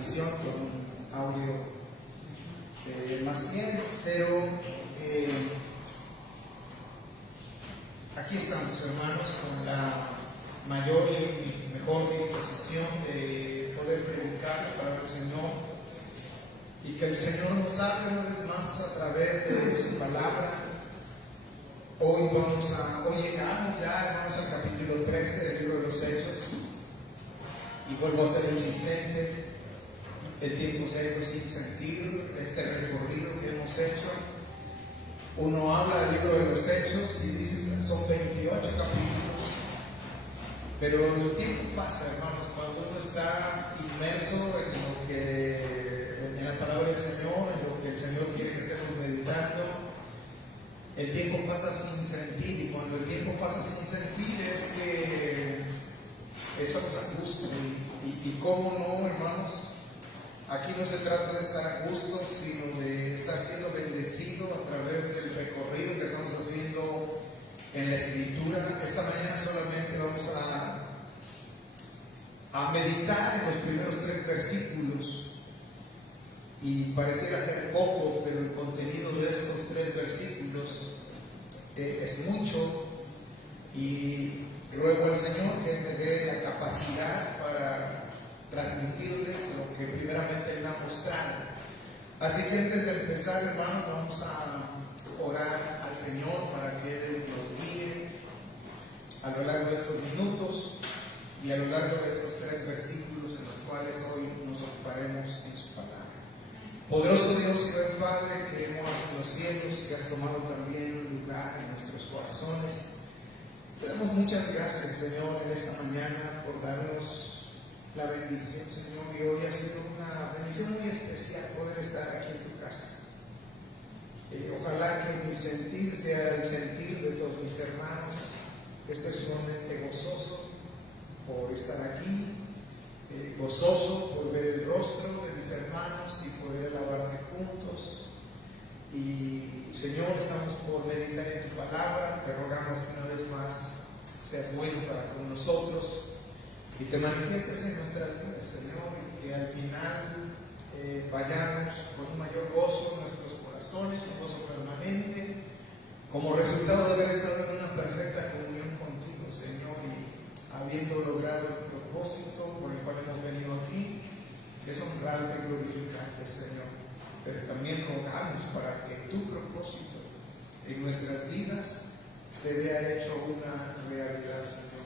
transmisión con audio más bien, pero aquí estamos, hermanos, con la mayor y mejor disposición de poder predicar la palabra del Señor y que el Señor nos hable una vez más a través de su palabra. Hoy llegamos ya, hermanos, al capítulo 13 del libro de los Hechos, y vuelvo a ser insistente. El tiempo se ha ido sin sentir, este recorrido que hemos hecho. Uno habla del libro de los Hechos y dice, son 28 capítulos, pero el tiempo pasa, hermanos, cuando uno está inmerso en la palabra del Señor, en lo que el Señor quiere que estemos meditando. El tiempo pasa sin sentir, y cuando el tiempo pasa sin sentir es que estamos a gusto. Y cómo no, hermanos, aquí no se trata de estar a gusto, sino de estar siendo bendecido a través del recorrido que estamos haciendo en la Escritura. Esta mañana solamente vamos a meditar en los primeros 3 versículos. Y pareciera ser poco, pero el contenido de estos 3 versículos es mucho, y ruego al Señor que me dé la capacidad para transmitirles lo que primeramente Él me ha mostrado. Así que antes de empezar, hermanos, vamos a orar al Señor para que Él nos guíe a lo largo de estos minutos y a lo largo de estos 3 versículos en los cuales hoy nos ocuparemos en su palabra. Poderoso Dios y buen Padre, que moras en los cielos, que has tomado también un lugar en nuestros corazones, te damos muchas gracias, Señor, en esta mañana por darnos la bendición, Señor, y hoy ha sido una bendición muy especial poder estar aquí en tu casa. Ojalá que mi sentir sea el sentir de todos mis hermanos, que estoy sumamente gozoso por estar aquí, gozoso por ver el rostro de mis hermanos y poder alabarte juntos. Y Señor, estamos por meditar en tu palabra. Te rogamos que una vez más seas bueno para con nosotros y te manifiestes en nuestras vidas, Señor, y que al final vayamos con un mayor gozo en nuestros corazones, un gozo permanente, como resultado de haber estado en una perfecta comunión contigo, Señor, y habiendo logrado el propósito por el cual hemos venido aquí, que es honrarte y glorificarte, Señor. Pero también rogamos para que tu propósito en nuestras vidas se vea hecho una realidad, Señor.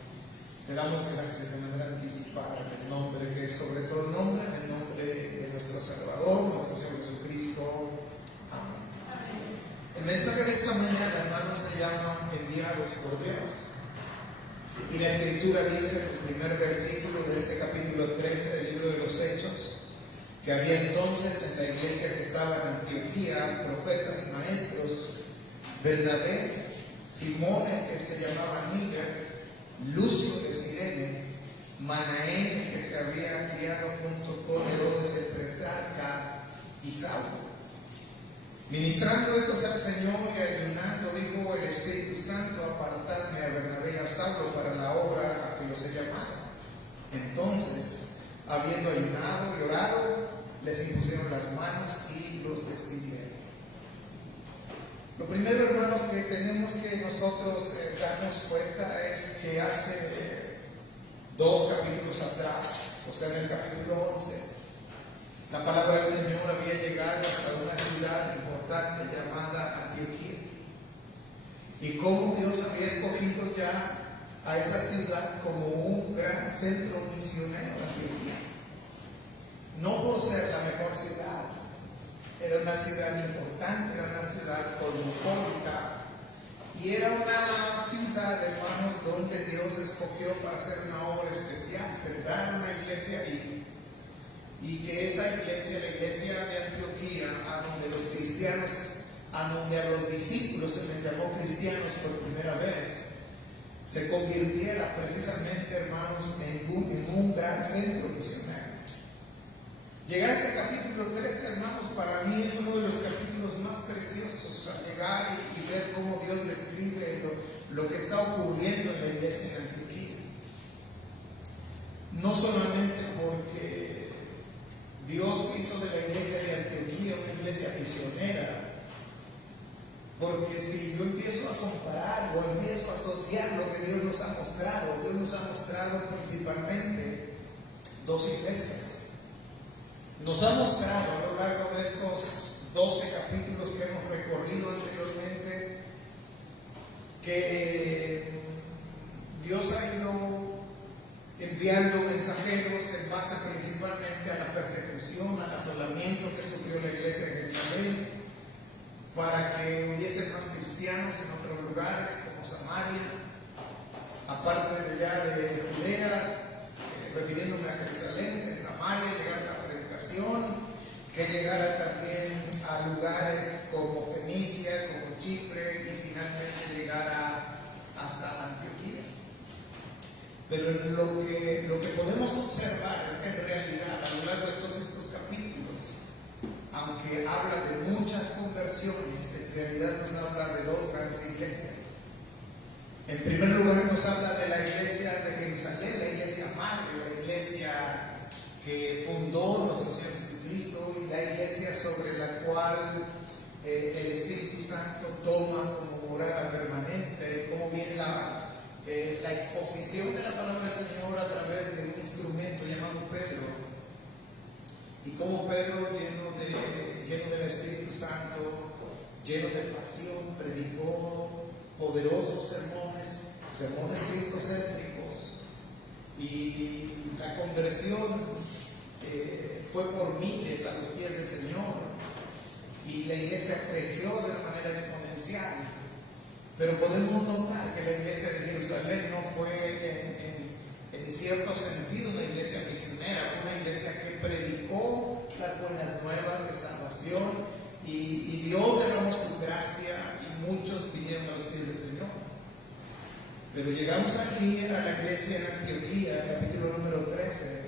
Te damos gracias de manera anticipada en el nombre que es sobre todo nombre, en el nombre de nuestro Salvador, nuestro Señor Jesucristo. Amén. El mensaje de esta mañana, hermanos, se llama enviados por Dios. Y la Escritura dice en el primer versículo de este capítulo 13 del libro de los Hechos, que había entonces en la iglesia que estaba en Antioquía profetas y maestros: Bernabé, Simón, que se llamaba Níger, Lucio de Cirene, Manaén, que se había criado junto con Herodes el tetrarca, y Saulo. Ministrando estos al Señor y ayunando, dijo el Espíritu Santo: apartadme a Bernabé y a Saulo para la obra a que los he llamado. Entonces, habiendo ayunado y orado, les impusieron las manos y los despidieron. Lo primero, hermanos, que tenemos que nosotros darnos cuenta es que hace 2 capítulos atrás, o sea, en el capítulo 11, la palabra del Señor había llegado hasta una ciudad importante llamada Antioquía, y cómo Dios había escogido ya a esa ciudad como un gran centro misionero, Antioquía. No por ser la mejor ciudad, era una ciudad importante, era una ciudad cosmopolita, y era una ciudad, hermanos, donde Dios escogió para hacer una obra especial, sembrar una iglesia ahí, y que esa iglesia, la iglesia de Antioquía, a donde los cristianos, a donde a los discípulos se les llamó cristianos por primera vez, se convirtiera precisamente, hermanos, en un gran centro misionero. Llegar a este capítulo 13, hermanos, para mí es uno de los capítulos más preciosos, a llegar y ver cómo Dios describe lo que está ocurriendo en la iglesia de Antioquía. No solamente porque Porque si yo empiezo a comparar o empiezo a asociar lo que Dios nos ha mostrado principalmente dos iglesias. Nos ha mostrado a lo largo de estos 12 capítulos que hemos recorrido anteriormente que Dios ha ido enviando mensajeros en base principalmente a la persecución, al asolamiento que sufrió la iglesia de Jerusalén, para que hubiese más cristianos en otros lugares como Samaria, aparte de ya de Judea, refiriéndose a Jerusalén, en Samaria llegara la predicación, que llegara también a lugares como Fenicia, como Chipre y finalmente llegara hasta Antioquía. Pero lo que podemos observar es que en realidad a lo largo de todos estos capítulos, aunque habla de muchas conversiones, en realidad nos habla de dos grandes iglesias. En primer lugar nos habla de la iglesia de Jerusalén, la iglesia madre, la iglesia que fundó nuestro Señor Jesucristo y la iglesia sobre la cual el Espíritu Santo toma como morada permanente, como viene la exposición de la palabra del Señor a través de un instrumento llamado Pedro. Y como Pedro, lleno del Espíritu Santo, lleno de pasión, predicó poderosos sermones cristocéntricos. Y la conversión fue por miles a los pies del Señor. Y la iglesia creció de una manera exponencial. Pero podemos notar que la iglesia de Jerusalén no fue en cierto sentido una iglesia misionera, fue una iglesia que predicó las buenas nuevas de salvación y Dios derramó su gracia y muchos vinieron a los pies del Señor. Pero llegamos aquí a la iglesia en Antioquía, capítulo número 13,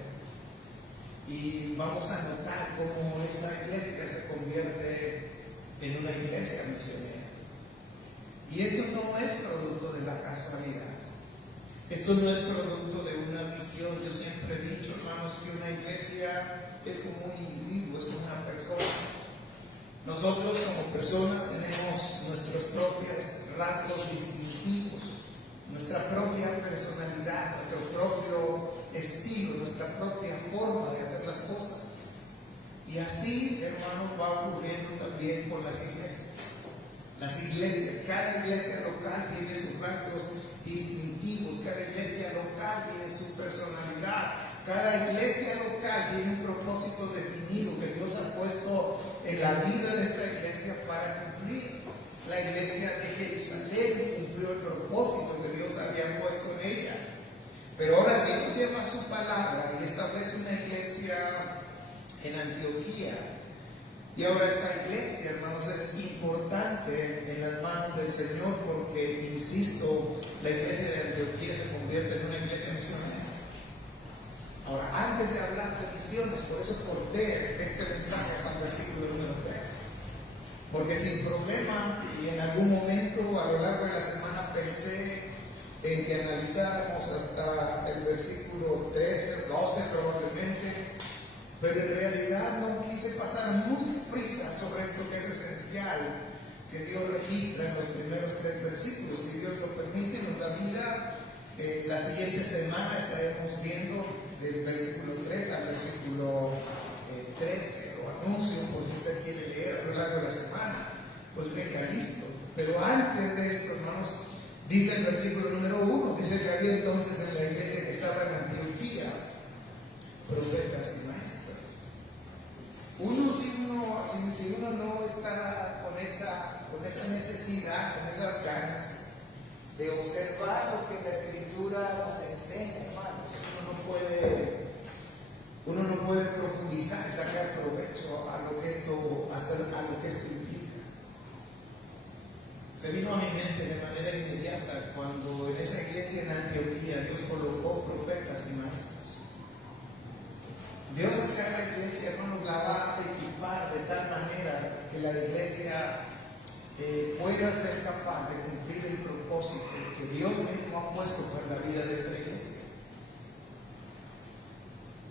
y vamos a notar cómo esa iglesia se convierte en una iglesia misionera. Y esto no es producto de la casualidad. Esto no es producto de una visión. Yo siempre he dicho, hermanos, que una iglesia es como un individuo, es como una persona. Nosotros como personas tenemos nuestros propios rasgos distintivos, nuestra propia personalidad, nuestro propio estilo, nuestra propia forma de hacer las cosas. Y así, hermanos, va ocurriendo también con las iglesias. Las iglesias, cada iglesia local tiene sus rasgos distintivos, cada iglesia local tiene su personalidad, cada iglesia local tiene un propósito definido que Dios ha puesto en la vida de esta iglesia para cumplir. La iglesia de Jerusalén cumplió el propósito que Dios había puesto en ella. Pero ahora Dios lleva su palabra y establece una iglesia en Antioquía. Y ahora esta iglesia, hermanos, es importante en las manos del Señor porque, insisto, la iglesia de Antioquía se convierte en una iglesia misionera. Ahora, antes de hablar de misiones, por eso corté este mensaje hasta el versículo número 3. Porque sin problema, y en algún momento a lo largo de la semana pensé en que analizáramos hasta el versículo 13, 12 probablemente, pero en realidad no quise pasar muy prisa sobre esto que es esencial, que Dios registra en los primeros 3 versículos. Si Dios lo permite, nos da vida. La siguiente semana estaremos viendo del versículo 3 al versículo 13. Lo anuncio, pues si usted quiere leer a lo largo de la semana, pues venga listo. Pero antes de esto, hermanos, dice el versículo número 1, dice que había entonces en la iglesia que estaba en Antioquía profetas y maestros. Si uno no está con esa necesidad, con esas ganas de observar lo que la Escritura nos enseña, hermanos, uno no puede profundizar y sacar provecho a lo que esto implica. Se vino a mi mente de manera inmediata cuando en esa iglesia en Antioquía Dios colocó profetas y maestros. Dios en cada iglesia no nos la va a equipar de tal manera que la iglesia pueda ser capaz de cumplir el propósito que Dios mismo ha puesto para la vida de esa iglesia.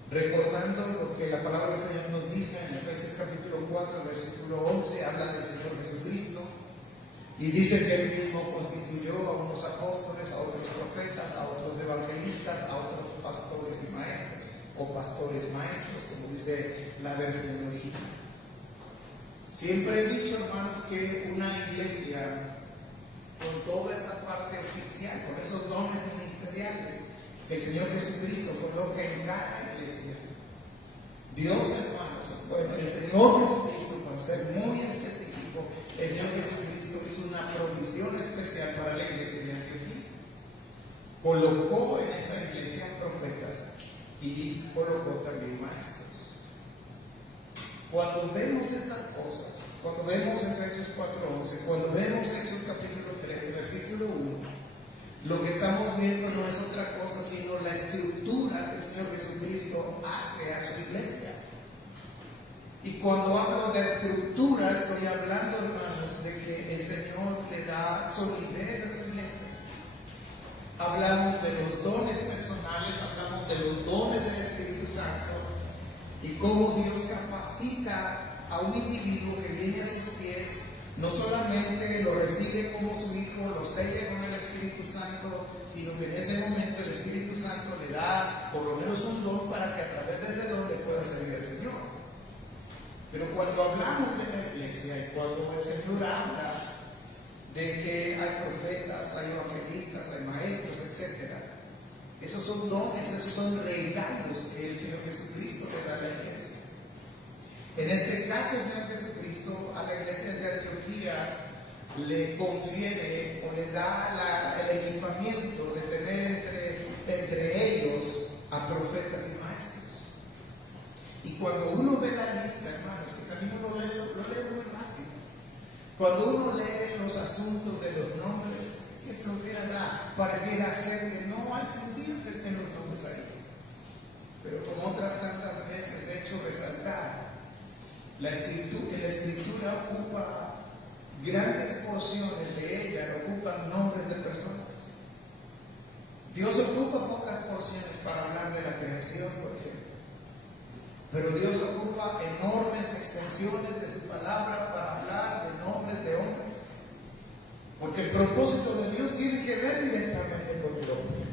Recordando lo que la palabra del Señor nos dice en Efesios capítulo 4, versículo 11, habla del Señor Jesucristo. Y dice que él mismo constituyó a unos apóstoles, a otros profetas, a otros evangelistas, a otros pastores y maestros, o pastores maestros, como dice la versión original. Siempre he dicho, hermanos, que una iglesia con toda esa parte oficial, con esos dones ministeriales que el Señor Jesucristo coloca en cada iglesia, Dios, hermanos, bueno, el Señor Jesucristo, para ser muy específico, el Señor Jesucristo hizo una provisión especial para la iglesia de Antioquía. Colocó en esa iglesia profetas y colocó también maestros. Cuando vemos estas cosas, cuando vemos Efesios 4:11, cuando vemos Hechos capítulo 3, versículo 1, lo que estamos viendo no es otra cosa sino la estructura que el Señor Jesucristo hace a su iglesia. Y cuando hablo de estructura, estoy hablando, hermanos, de que el Señor le da solidez a su iglesia. Hablamos de los dones personales, hablamos de los dones del Espíritu Santo y cómo Dios capacita a un individuo que viene a sus pies. No solamente lo recibe como su hijo, lo sella con el Espíritu Santo, sino que en ese momento el Espíritu Santo le da por lo menos un don para que a través de ese don le pueda servir al Señor. Pero cuando hablamos de la iglesia y cuando el Señor habla de que hay profetas, hay evangelistas, hay maestros, etc., esos son dones, esos son regalos que el Señor Jesucristo le da a la iglesia. En este caso, el Señor Jesucristo a la iglesia de Antioquía le confiere o le da el equipamiento de tener entre ellos a profetas y maestros. Y cuando uno ve la lista, hermanos, que también uno lo lee muy rápido, cuando uno lee los asuntos de los nombres, qué flojera da, pareciera ser que no hay sentido que estén los nombres ahí. Pero como otras tantas veces he hecho resaltar, la escritura ocupa grandes porciones de ella, ocupan nombres de personas. Dios ocupa pocas porciones para hablar de la creación, por ejemplo. Pero Dios ocupa enormes extensiones de su palabra para hablar de nombres de hombres. Porque el propósito de Dios tiene que ver directamente con el hombre.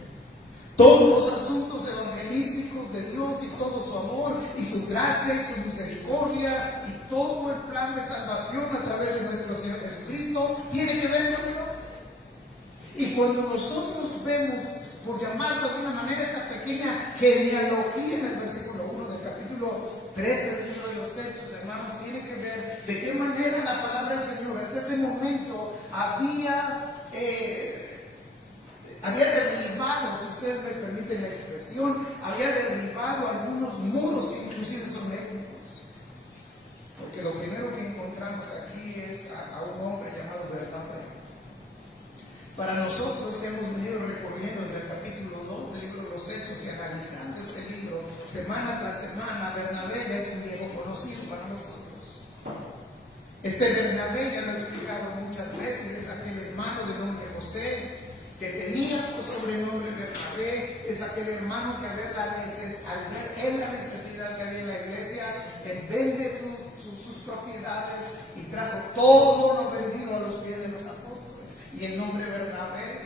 Todos los asuntos evangelísticos de Dios y todo su amor y su gracia y su misericordia y todo el plan de salvación a través de nuestro Señor Jesucristo tiene que ver con el hombre. Y cuando nosotros vemos, por llamarlo de alguna manera, esta pequeña genealogía en el versículo 1 del capítulo 13 del libro de los Hechos, hermanos, tiene que ver de qué manera la palabra del Señor hasta ese momento había derribado, si ustedes me permiten la expresión, había derribado algunos muros que inclusive son étnicos. Porque lo primero que encontramos aquí es a un hombre llamado Bernabé. Para nosotros que hemos venido recorriendo desde el capítulo 2 del libro de los Hechos y analizando este libro semana tras semana, Bernabé ya es un viejo conocido para nosotros. Este Bernabé, ya lo he explicado muchas veces, es aquel hermano de nombre José, que tenía por sobrenombre Bernabé, es aquel hermano que al ver la necesidad que había en la iglesia, él vende sus propiedades y trajo todo lo vendido a los pies de los apóstoles. Y el nombre Bernabé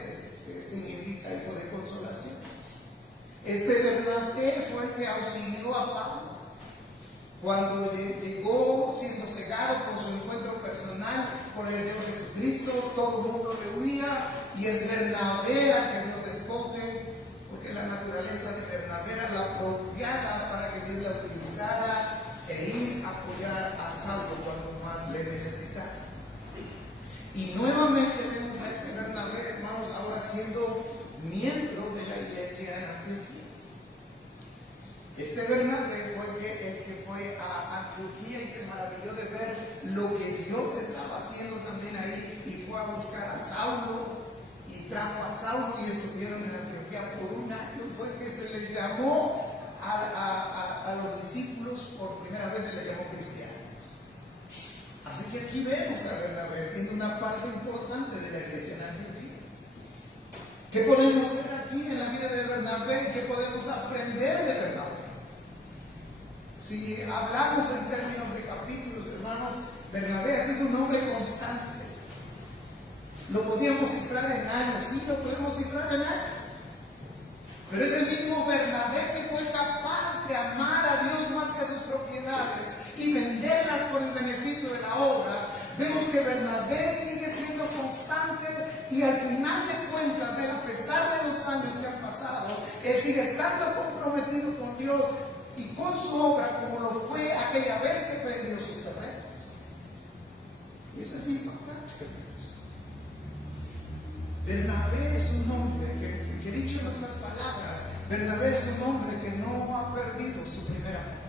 significa hijo de consolación. Este Bernabé fue el que auxilió a Pablo cuando llegó siendo cegado por su encuentro personal con el Señor Jesucristo. Todo el mundo le huía y es Bernabé al que Dios escoge, porque la naturaleza de Bernabé era la apropiada para que Dios la utilizara e ir a apoyar a Saulo cuando más le necesitara. Y nuevamente vemos a este Bernabé, hermanos, ahora siendo miembro de la iglesia en Antioquía. Este Bernabé fue el que fue a Antioquía y se maravilló de ver lo que Dios estaba haciendo también ahí, y fue a buscar a Saulo y trajo a Saulo y estuvieron en Antioquía por un año. Fue que se les llamó a los discípulos, por primera vez se les llamó cristianos. Así que aquí vemos a Bernabé siendo una parte importante de la iglesia en Antioquía. ¿Qué podemos ver aquí en la vida de Bernabé? ¿Qué podemos aprender de Bernabé? Si hablamos en términos de capítulos, hermanos, Bernabé ha sido un hombre constante. Lo podíamos cifrar en años, sí, lo podemos cifrar en años. Pero ese mismo Bernabé que fue capaz de amar a Dios más que a sus propiedades y venderlas por el beneficio de la obra, vemos que Bernabé sigue siendo constante y al final de cuentas, él, a pesar de los años que han pasado, él sigue estando comprometido con Dios y con su obra como lo fue aquella vez que vendió sus terrenos. Y eso es importante. Bernabé es un hombre que dicho en otras palabras, Bernabé es un hombre que no ha perdido su primer amor.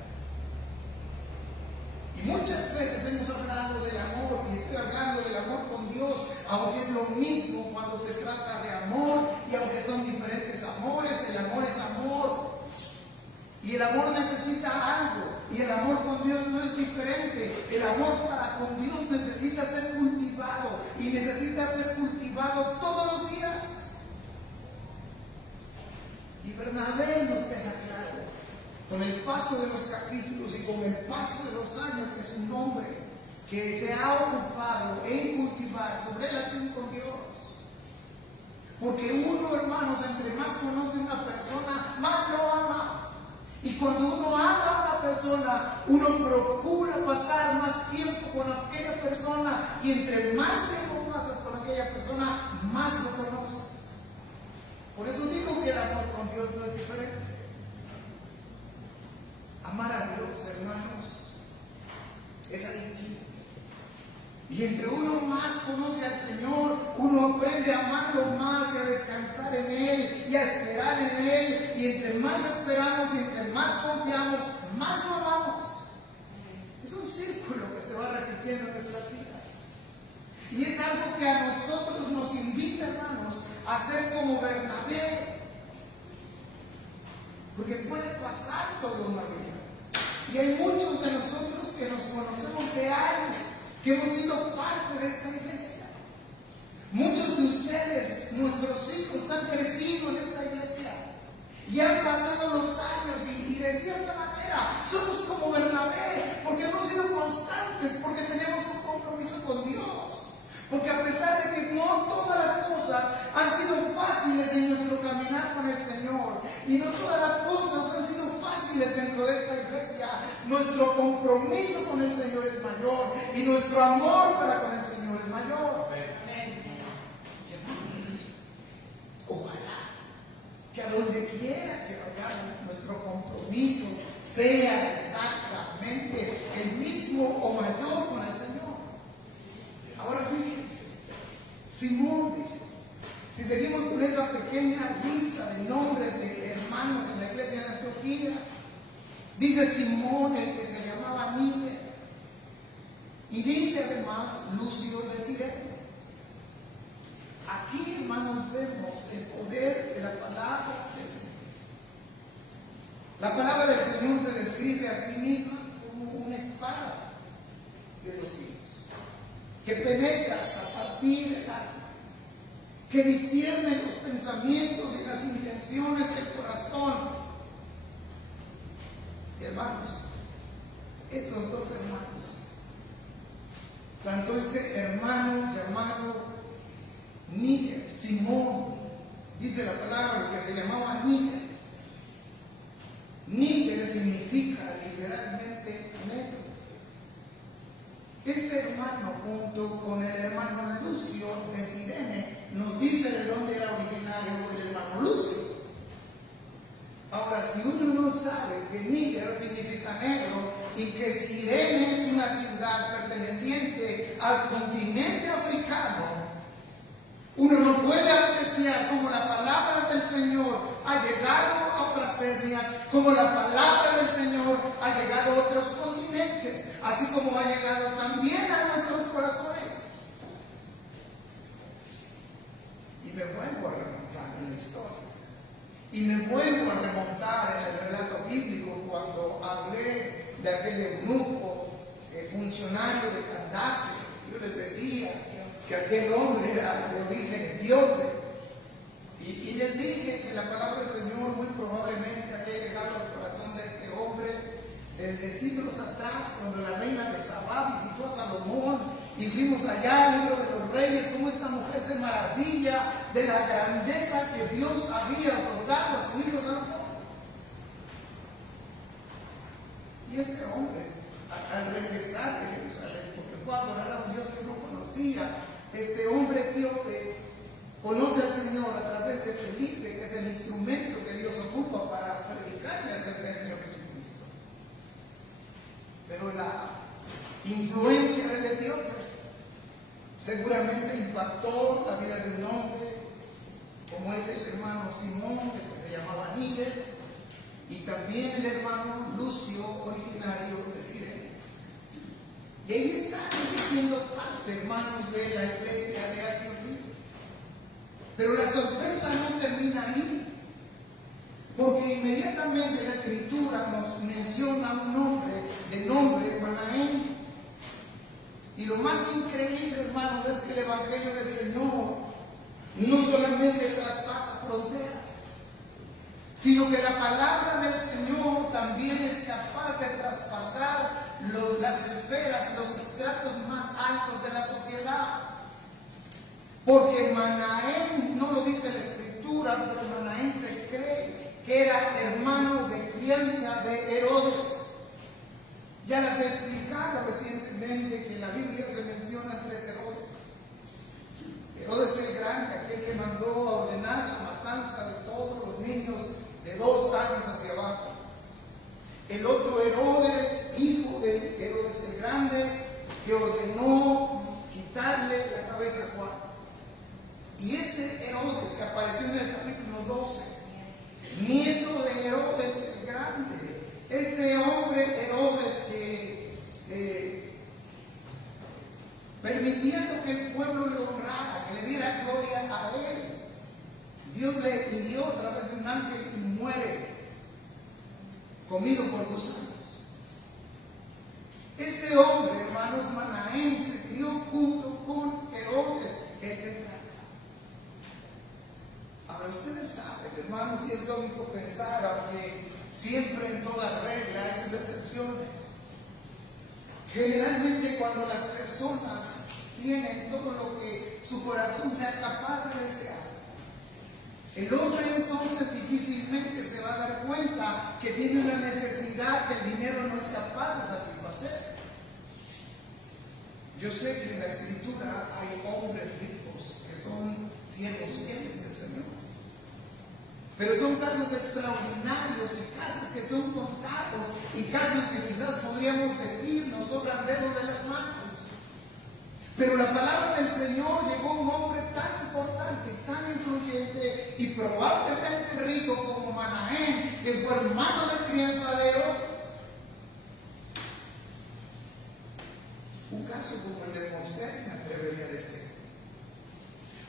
Y muchas veces hemos hablado del amor, y estoy hablando del amor con Dios, aunque es lo mismo cuando se trata de amor, y aunque son diferentes amores, el amor es amor. Y el amor necesita algo, y el amor con Dios no es diferente. El amor para con Dios necesita ser cultivado, y necesita ser cultivado todos los días. Y Bernabé nos deja claro, con el paso de los capítulos y con el paso de los años, que es un hombre que se ha ocupado en cultivar su relación con Dios. Porque uno, hermanos, entre más conoce a una persona, más lo ama. Y cuando uno ama a una persona, uno procura pasar más tiempo con aquella persona. Y entre más tiempo pasas con aquella persona, más lo conoces. Por eso digo que el amor con Dios no es diferente. Amar a Dios, hermanos, es adictivo. Y entre uno más conoce al Señor, uno aprende a amarlo más y a descansar en Él y a esperar en Él. Y entre más esperamos y entre más confiamos, más lo amamos. Es un círculo que se va repitiendo en nuestras vidas. Y es algo que a nosotros nos invita, hermanos, a ser como Bernabé. Porque puede pasar toda una vida. Y hay muchos de nosotros que nos conocemos de años, que hemos sido parte de esta iglesia. Muchos de ustedes, nuestros hijos, han crecido en esta iglesia y han pasado los años y de cierta manera somos como Bernabé, porque hemos sido constantes, porque tenemos un compromiso con Dios, porque a pesar de que no todas las cosas han sido fáciles en nuestro caminar con el Señor y no todas las cosas han sido fáciles dentro de esta iglesia, nuestro compromiso con el Señor es mayor y nuestro amor para con el Señor es mayor. Ojalá que a donde quiera que vayamos, nuestro compromiso sea exactamente el mismo o mayor con el Señor. Ahora fíjense, Simón dice, si seguimos con esa pequeña lista de nombres de hermanos en la iglesia de Antioquía, dice Simón, el que se llamaba Níger, y dice además Lucio de Cirene. Aquí, hermanos, vemos el poder de la palabra del Señor. La palabra del Señor se describe a sí misma como una espada de dos filos, que penetra hasta partir el alma, que discierne los pensamientos y las intenciones del corazón. Y hermanos, estos dos hermanos, tanto ese hermano llamado Níger, Simón, dice la palabra que se llamaba Níger. Níger significa literalmente negro. Este hermano, junto con el hermano Lucio de Cirene, nos dice de dónde era originario el hermano Lucio. Ahora, si uno no sabe que Níger significa negro y que Cirene es una ciudad perteneciente al continente africano, uno no puede apreciar cómo la palabra del Señor ha llegado a otras etnias, como la palabra del Señor ha llegado a otros continentes, así como ha llegado también a nuestros corazones. Y me vuelvo a remontar en la historia. Y me vuelvo a remontar en el relato bíblico cuando hablé de aquel eunuco funcionario de Candace. Yo les decía que aquel hombre era de origen etíope. Y les dije que la palabra del Señor muy probablemente había llegado al corazón de este hombre desde siglos atrás, cuando la reina de Sabá visitó a Salomón y fuimos allá al libro de los Reyes, cómo esta mujer se maravilla de la grandeza que Dios había otorgado a su hijo Salomón. Y ese hombre, al regresar de Jerusalén, porque fue a adorar a un Dios que no conocía, este hombre etíope conoce al Señor a través de Felipe, que es el instrumento que Dios ocupa para predicarle acerca del Señor Jesucristo. Pero la influencia del etíope seguramente impactó la vida de un hombre como es el hermano Simón, que se llamaba Níger, y también el hermano Lucio, originario de Cirene. Y ahí están siendo parte, hermanos, de la iglesia de Antioquía. Pero la sorpresa no termina ahí, porque inmediatamente la Escritura nos menciona un hombre de nombre Manaén. Y lo más increíble, hermanos, es que el Evangelio del Señor no solamente traspasa fronteras, sino que la palabra del Señor también es capaz de traspasar las esferas, los estratos más altos de la sociedad. Porque Manaén, no lo dice la Escritura, pero Manaén se cree que era hermano de crianza de Herodes. Ya les he explicado recientemente que en la Biblia se mencionan 3 Herodes. Herodes el Grande, aquel que mandó a ordenar la matanza de todos los niños de 2 años hacia abajo. El otro Herodes, hijo de Herodes el Grande, que ordenó quitarle la cabeza a Juan. Y este Herodes que apareció en el capítulo 12, nieto de Herodes el Grande, este hombre Herodes que permitiendo que el pueblo le honrara, que le diera gloria a él, Dios le hirió a través de un ángel y muere comido por gusanos. Este hombre, hermanos, Manaén, se crió junto con Herodes el Tetrarca. Ahora ustedes saben, hermanos, y es lógico pensar, aunque siempre en toda regla hay sus excepciones. Generalmente cuando las personas tienen todo lo que su corazón sea capaz de desear, el hombre entonces difícilmente se va a dar cuenta que tiene una necesidad que el dinero no es capaz de satisfacer. Yo sé que en la Escritura hay hombres ricos que son siervos fieles del Señor. Pero son casos extraordinarios y casos que son contados y casos que quizás podríamos decir nos sobran dedos de las manos. Pero la palabra del Señor llegó a un hombre tan importante, tan influyente y probablemente rico como Manaén, que fue hermano de crianza de Herodes. Un caso como el de Moisés, me atrevería a decir.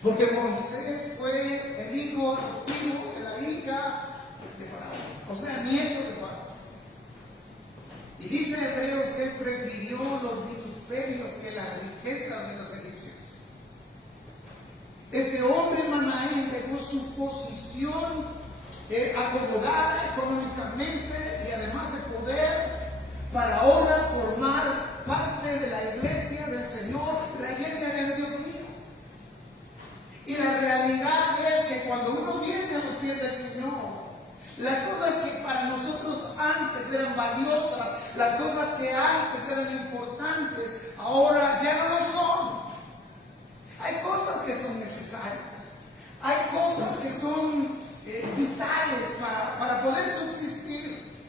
Porque Moisés fue el hijo adoptivo de la hija de Faraón, o sea, nieto de Faraón. Y dice Hebreos que él prefirió los vituperios que las riquezas de los egipcios. Este hombre Manaén dejó su posición acomodada económicamente y además de poder para ahora formar parte de la iglesia del Señor, la iglesia de Antioquía. Y la realidad es que cuando uno viene a los pies del Señor, las cosas que para nosotros antes eran valiosas, las cosas que antes eran importantes, ahora ya no lo son. Hay cosas que son necesarias, hay cosas que son vitales para poder subsistir.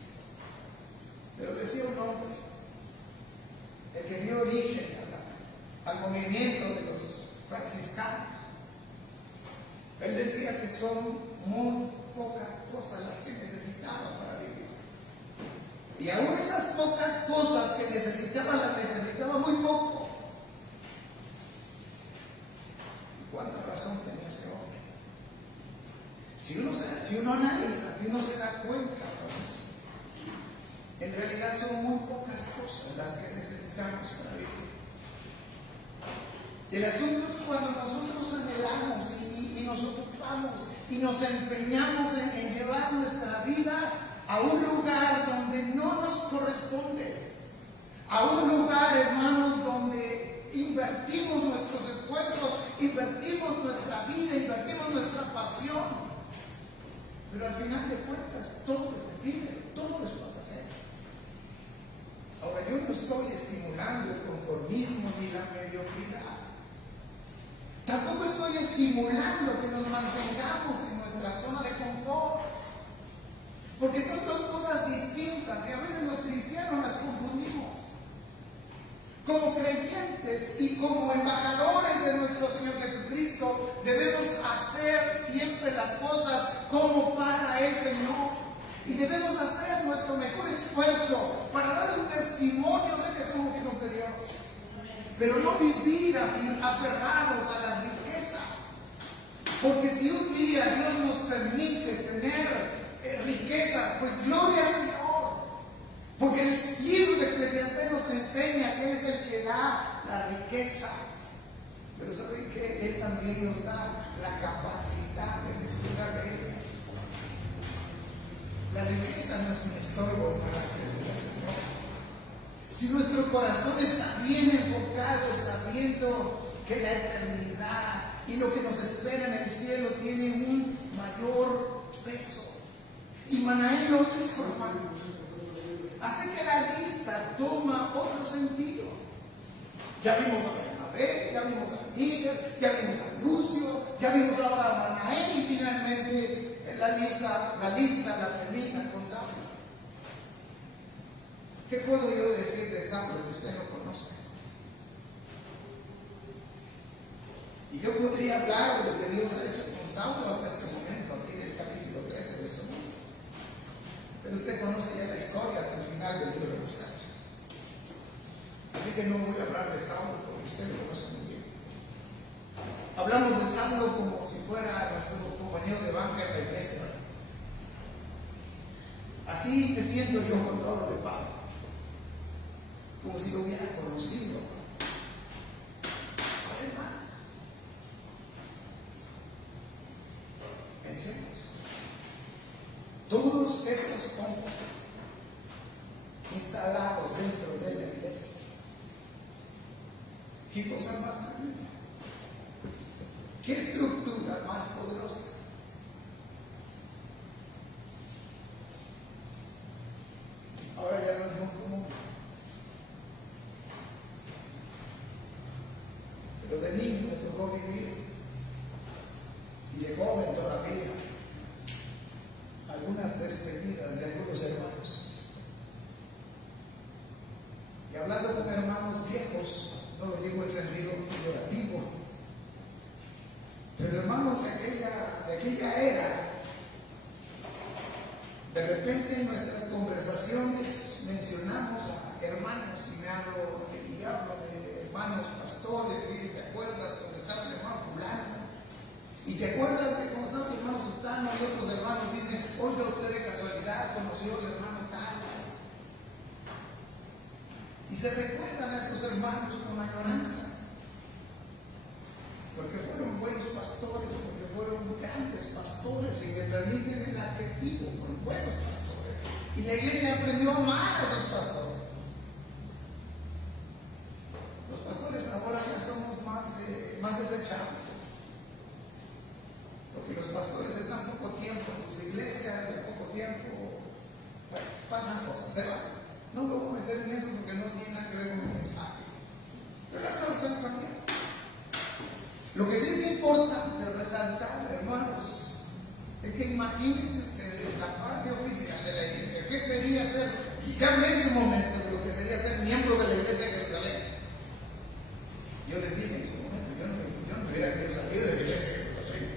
Pero decía un hombre, el que dio origen al movimiento de los franciscanos, él decía que son muy pocas cosas las que necesitaba para vivir. Y aún esas pocas cosas que necesitaba, las necesitaba muy poco. ¿Y cuánta razón tenía ese hombre? Si uno analiza, si uno se da cuenta, hermanos, en realidad son muy pocas cosas las que necesitamos para vivir. El asunto es cuando nosotros anhelamos y nos ocupamos y nos empeñamos en llevar nuestra vida a un lugar donde no nos corresponde, a un lugar, hermanos, donde invertimos nuestros esfuerzos, invertimos nuestra vida, invertimos nuestra pasión. Pero al final de cuentas, todo es efímero, todo es pasajero. Ahora, yo no estoy estimulando el conformismo ni la mediocridad. Tampoco estoy estimulando que nos mantengamos en nuestra zona de confort. Porque son dos cosas distintas y a veces los cristianos las confundimos. Como creyentes y como embajadores de nuestro Señor Jesucristo, debemos hacer siempre las cosas como para el Señor. Y debemos hacer nuestro mejor esfuerzo para dar un testimonio de que somos hijos de Dios. Pero no vivir aferrados a las riquezas. Porque si un día Dios nos permite tener riquezas, pues gloria al Señor. Porque el libro de Eclesiastés nos enseña que Él es el que da la riqueza. Pero ¿saben qué? Él también nos da la capacidad de disfrutar de ella. La riqueza no es un estorbo para servir al Señor. Si nuestro corazón está bien enfocado, sabiendo que la eternidad y lo que nos espera en el cielo tiene un mayor peso. Y Manaén lo hizo, hermanos. Así que la lista toma otro sentido. Ya vimos a Bernabé, ya vimos a Níger, ya vimos a Lucio, ya vimos ahora a Manaén y finalmente la lista la termina con Saulo. ¿Qué puedo yo decir de Saulo que usted no conozca? Y yo podría hablar de lo que Dios ha hecho con Saulo hasta este momento, aquí del capítulo 13 de su libro. Pero usted conoce ya la historia hasta el final del libro de los Hechos. Así que no voy a hablar de Saulo porque usted lo conoce muy bien. Hablamos de Saulo como si fuera nuestro compañero de banca en la iglesia. Así me siento yo con todo lo de Pablo. Como si lo hubiera conocido. Además, pensemos. Todos esos hombres instalados dentro de la iglesia. ¿Qué cosa más tremenda? ¿Qué estructura más poderosa? Ahora ya no es muy común. Pero de niño me tocó vivir, y de joven todavía, algunas despedidas de algunos hermanos. Y hablando con hermanos viejos, no lo digo en sentido peyorativo, pero hermanos de aquella era, de repente en nuestras conversaciones mencionamos a hermanos, y hablo de hermanos pastores, y te acuerdas cuando estaba el hermano fulano, y te acuerdas de cuando estaba el hermano Sutano, y otros hermanos dicen, oiga, usted de casualidad conoció al hermano tal. Y se recuerdan a esos hermanos con añoranza, porque fueron buenos pastores, porque fueron grandes pastores, y me permiten el adjetivo, fueron buenos pastores. Y la iglesia aprendió a amar a esos pastores. Los pastores ahora ya somos más desechables, porque los pastores están poco tiempo en sus iglesias, en poco tiempo, bueno, pasan cosas, se van. No me voy a meter en eso porque no tiene nada que ver con el mensaje. Pero las cosas están cambiando. Lo que sí es importante resaltar, hermanos, es que imagínense ustedes la parte oficial de la iglesia. ¿Qué sería ser? Y ya hablé en su momento de lo que sería ser miembro de la iglesia de Jerusalén. Yo les dije en su momento, yo no hubiera querido salir de la iglesia de Jerusalén.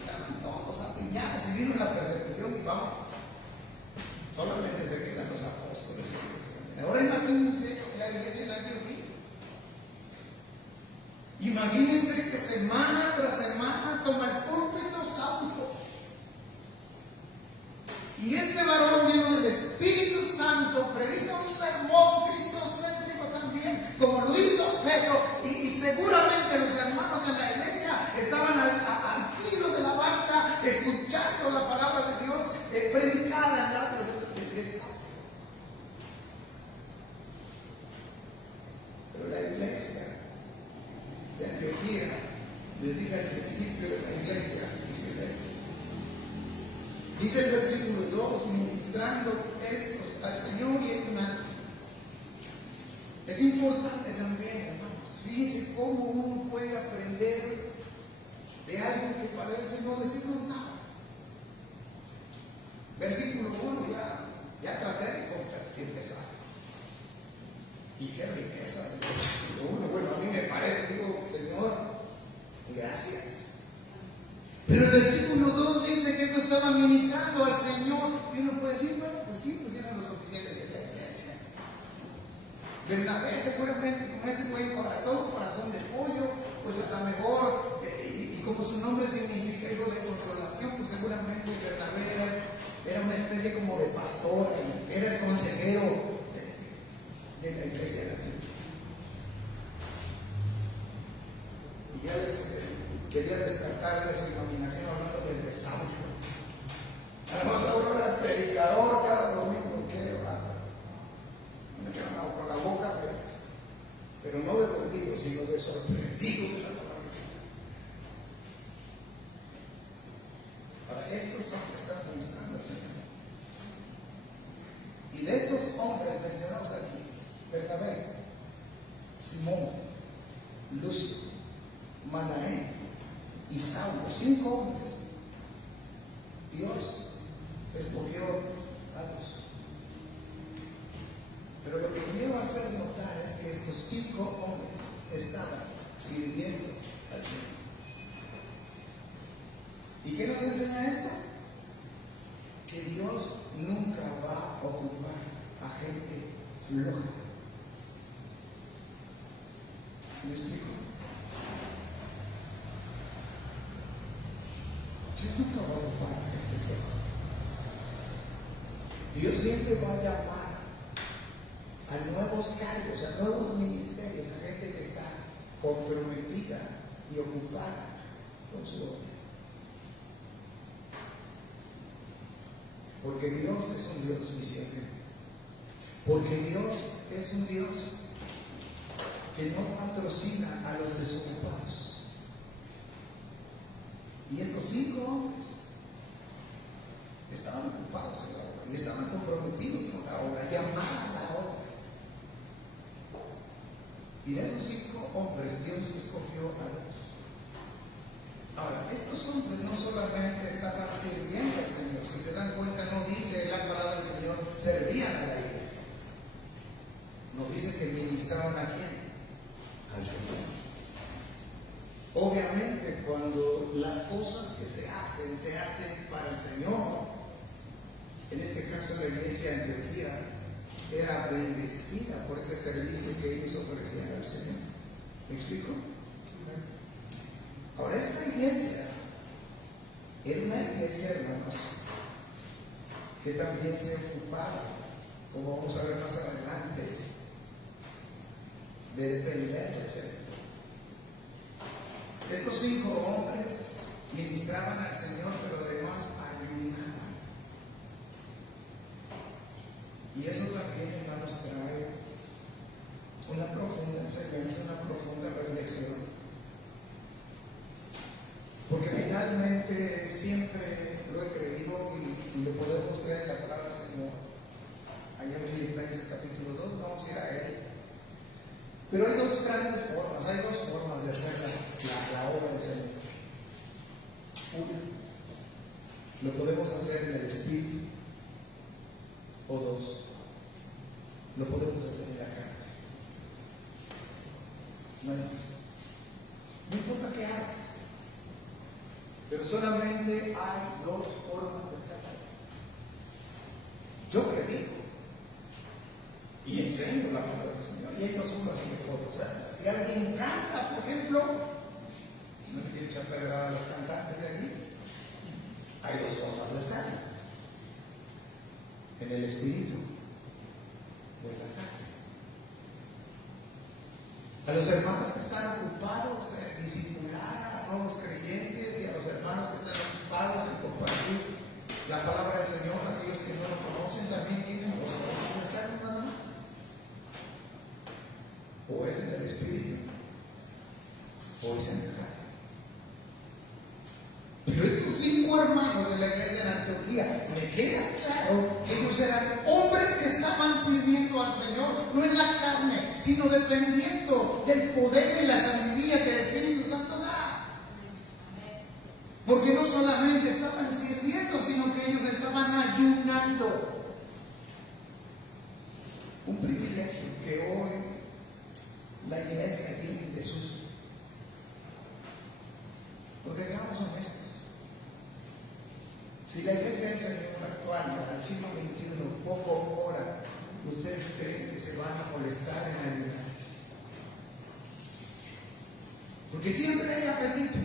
Estaban todos apiñados y vino la persecución y vamos. Solamente se quedan los apóstoles en Jerusalén. Ahora imagínense la iglesia en Antioquía. Imagínense que semana tras semana toma el púlpito Saulo. Y este varón lleno del Espíritu Santo predica un sermón cristocéntrico también, como lo hizo Pedro. Y seguramente los hermanos en la iglesia estaban al filo de la banca escuchando la palabra de Dios predicada en labios de Saulo. Pero la iglesia de Antioquía, les dije al principio de la iglesia, dice el versículo 2, ministrando estos al Señor y en una. Es importante también, hermanos, fíjense cómo uno puede aprender de algo que parece no decirnos nada. Versículo 1, ya traté de empezar. Y qué riqueza del versículo 1. Bueno, a mí me parece, digo, Señor, gracias. Pero el versículo 2 dice que esto estaba ministrando al Señor. Y uno puede decir, bueno, pues sí, pues eran los oficiales de la iglesia. Bernabé, seguramente con ese buen corazón de pollo, pues a lo mejor, y como su nombre significa hijo de consolación, pues seguramente Bernabé era una especie como de pastor, era el consejero de la iglesia de Antioquía. Y ya les quería despertarle su imaginación hablando del Saulo. A lo mejor Saulo era el predicador cada domingo, qué bárbaro. Me quedaba con la boca abierta, pero no de dormido, sino de sorprendido de la palabra. Ahora, estos hombres están ministrando al Señor. Y de estos hombres mencionamos aquí: Bernabé, Simón, Lucio, Manaén y Saulo, 5 hombres. Dios escogió a 2. Pero lo que quiero hacer notar es que estos 5 hombres estaban sirviendo al Señor. ¿Y qué nos enseña esto? Que Dios nunca va a ocupar a gente floja. ¿Sí me explico? Dios nunca va a ocupar a gente floja. Dios siempre va a llamar a nuevos cargos, a nuevos ministerios, a gente que está comprometida y ocupada con su obra. Porque Dios es un Dios misionero. Porque Dios es un Dios que no patrocina a los desocupados. Y estos 5 hombres estaban ocupados en la obra y estaban comprometidos con la obra, llamaban a la obra. Y de esos 5 hombres Dios escogió a 2. Ahora, estos hombres no solamente estaban sirviendo al Señor, si se dan cuenta, no dice la palabra del Señor, servían a la iglesia. No dice que ministraban a quién, al Señor. Obviamente, cuando las cosas que se hacen para el Señor. En este caso, la iglesia de Antioquía era bendecida por ese servicio que ellos ofrecían al Señor. ¿Me explico? Ahora, esta iglesia era una iglesia, hermanos, que también se ocupaba, como vamos a ver más adelante, de depender del Señor. Estos 5 hombres ministraban al Señor, pero además ayunaban. Y eso también, hermanos, trae una profunda enseñanza, una profunda reflexión. Porque finalmente siempre lo he creído y lo podemos ver en la palabra del Señor. Allá en Filipenses capítulo 2, vamos a ir a él. Pero hay 2 grandes formas, hay 2 formas de hacer la obra del Señor. Una, lo podemos hacer en el Espíritu, o 2, lo podemos hacer en la carne. No hay más. No importa qué hagas, pero solamente hay 2 formas de hacerlo. Yo predico y enseño la palabra del Señor, y hay 2 formas en que puedo hacerla. Si alguien canta, por ejemplo, no le quiero echar pedrada a los cantantes de aquí, hay 2 formas de hacerlo: en el Espíritu o en la carne. A los hermanos que están ocupados en discipular a nuevos creyentes, y a los hermanos que están ocupados en compartir la palabra del Señor, aquellos que no lo conocen, también tienen 2 formas de hacerlo nada más. O es en el espíritu, o es en el carne. Pero estos 5 hermanos de la iglesia en Antioquía, me queda claro que ellos eran hombres que estaban sirviendo al Señor, no en la carne, sino dependiendo del poder y la sabiduría que el Espíritu Santo da. Porque no solamente estaban sirviendo, sino que ellos estaban ayunando. Un privilegio que hoy la iglesia tiene en desuso. Porque seamos honestos. Si la iglesia del Señor actual, para el siglo XXI, poco ora, ¿ustedes creen que se van a molestar en ayunar? Porque siempre hay apetito.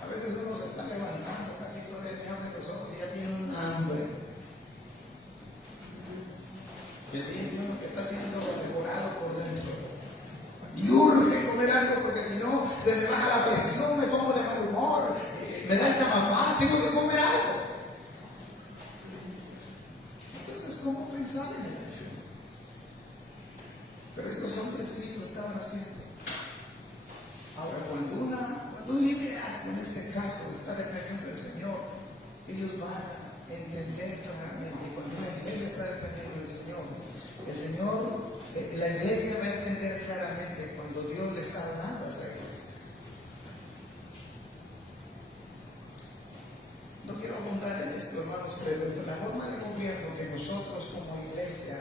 A veces uno se está levantando, casi todavía te abre los ojos y ya tiene un hambre. Que siente uno que está siendo devorado por dentro. Y urge comer algo porque si no se me baja la presión, me pongo de mal humor, me da el camafá, tengo que comer algo. Entonces, ¿cómo pensar en el ayuno? Pero estos hombres sí lo estaban haciendo. Ahora, cuando un liderazgo en este caso está dependiendo del Señor, ellos van a entender claramente. Cuando una iglesia está dependiendo del Señor, la iglesia va a entender claramente cuando Dios le está hablando a esa iglesia. No quiero abundar en esto, hermanos, pero la forma de gobierno que nosotros como iglesia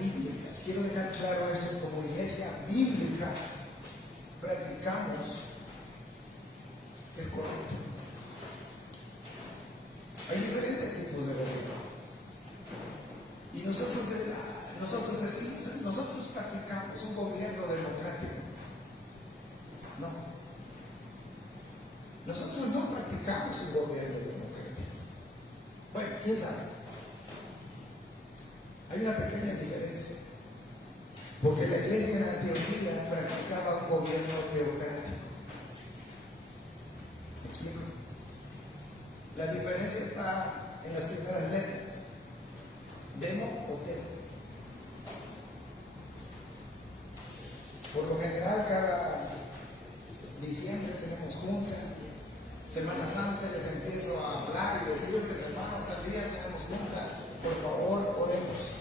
bíblica, quiero dejar claro eso, como iglesia bíblica practicamos, es correcto. Hay diferentes tipos de gobierno. Y nosotros decimos, nosotros practicamos un gobierno democrático. No. Nosotros no practicamos un gobierno democrático. Bueno, quién sabe. Hay una pequeña diferencia. Porque la iglesia en Antioquía practicaba un gobierno teocrático. ¿Me explico? La diferencia está en las primeras letras. Demo o teo. Por lo general, cada diciembre tenemos junta. Semana Santa les empiezo a hablar y decirles, hermanos, tal día tenemos junta, por favor, oremos.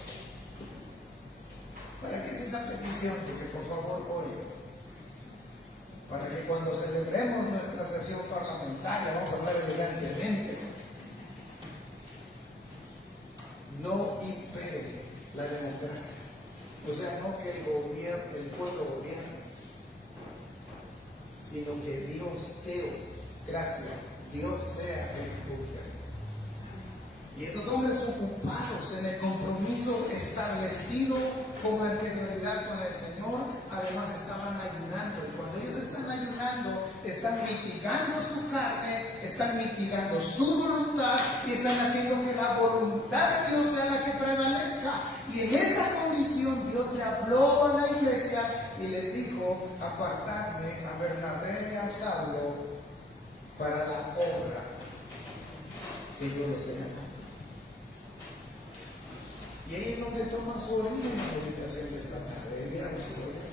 ¿Para qué es esa petición de que por favor oren? Para que cuando celebremos nuestra sesión parlamentaria, vamos a hablar elegantemente, no impere la democracia. O sea, no que el pueblo gobierne, sino que Dios, Dios sea el ejecutivo. Y esos hombres ocupados en el compromiso establecido con anterioridad con el Señor, además estaban ayunando. Y cuando ellos están ayunando, están mitigando su carne, están mitigando su voluntad y están haciendo que la voluntad de Dios sea la que prevalezca. Y en esa condición Dios le habló a la iglesia y les dijo: apartadme a Bernabé y a Saulo para la obra que yo les he dado. Y ahí es donde toma su origen la meditación de esta tarde. Veamos su origen.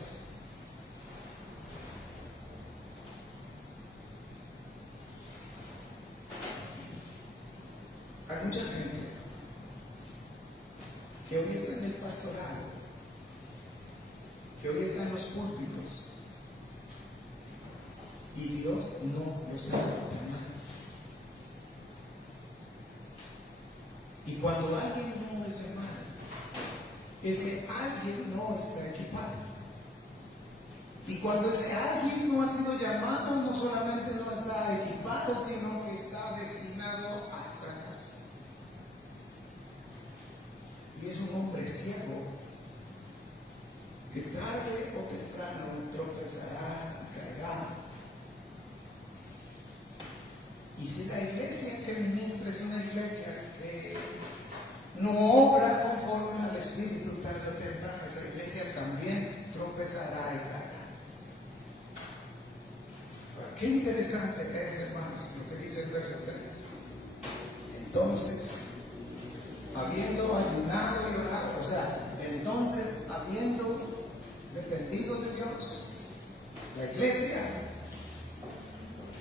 Hay mucha gente que hoy está en el pastorado, que hoy está en los púlpitos, y Dios no los ha llamado. Y cuando alguien no es llamado, ese alguien no está equipado. Y cuando ese alguien no ha sido llamado, no solamente no está equipado, sino que está destinado al fracaso. Y es un hombre ciego que tarde o temprano tropezará y caerá. Y si la iglesia que ministra es una iglesia que no obra conforme al Espíritu, tarde o temprano esa iglesia también tropezará y caerá. Qué interesante es, hermanos, lo que dice el verso 3. Entonces, habiendo ayunado y orado, o sea, entonces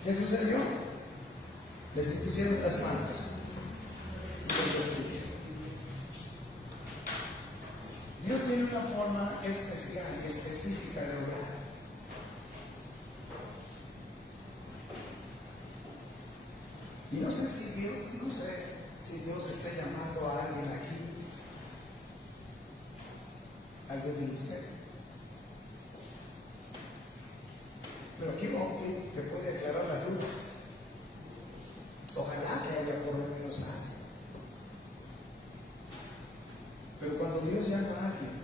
¿Qué sucedió? Les impusieron las manos y los despidieron. Dios tiene una forma especial y específica de obrar. Y no sé si Dios está llamando a alguien aquí, algún ministerio. Pero aquí Octi que puede aclarar las dudas. Ojalá que haya por lo menos alguien. Pero cuando Dios llama a alguien,